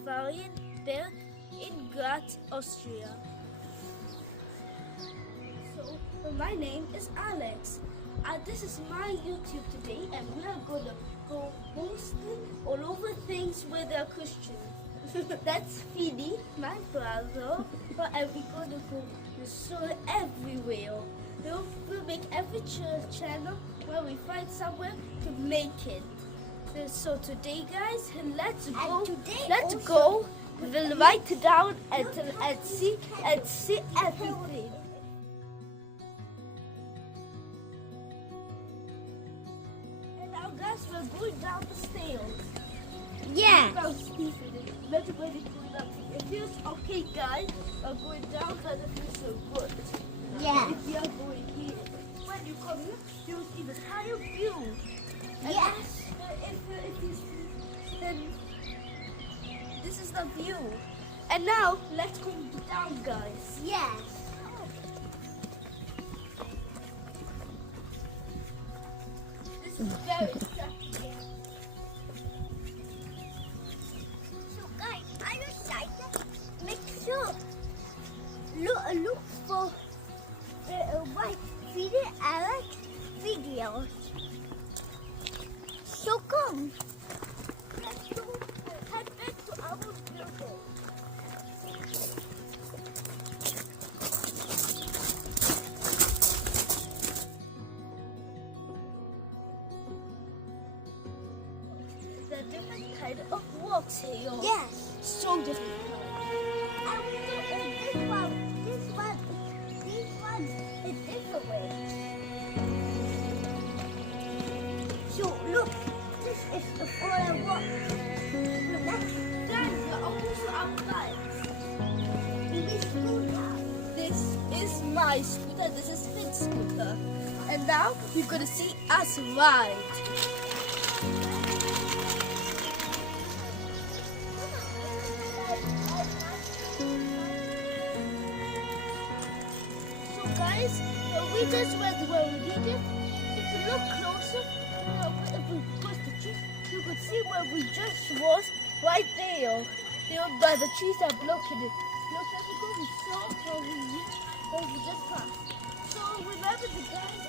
Kalvarienberg in Graz, Austria. So, my name is Alex. This is my YouTube today, and we are going to go mostly all over things where they're Christian. That's Fynn, my brother, and we're going to go so everywhere. We'll make every channel where we find somewhere to make it. So today, guys, let's go. We'll write it down and see everything. And now, guys, we're going down the stairs. Yeah. It feels okay, guys. We're going down, but it feels so good. Yeah. If you are going here, when you come here, you'll see the entire view. And Yes. If you see, then this is the view. And now let's go down, guys. Yes. This is very exciting. So guys, I decided make sure look for my video Alex videos. So come. Let's go head back to our building. There are different kinds of walks here. Yes. So different. This one is different way. So look, this is the foreign walk. Guys, we're almost outside. This is my scooter. This is Finn's scooter. And now you're gonna see us ride. So guys, we just went where we needed. If you look closer, if we push the trees, you could see where we just was right there. But the trees are blocking it. Look, we saw where we just passed. So remember the guys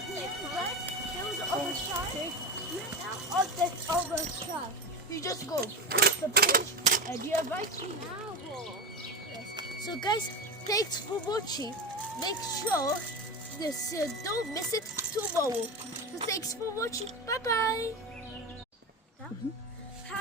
right? There was the other side. We're now on that other side. You just go push the bridge and you're right now. Yes. So guys, thanks for watching. Make sure this don't miss it tomorrow. So thanks for watching. Bye bye.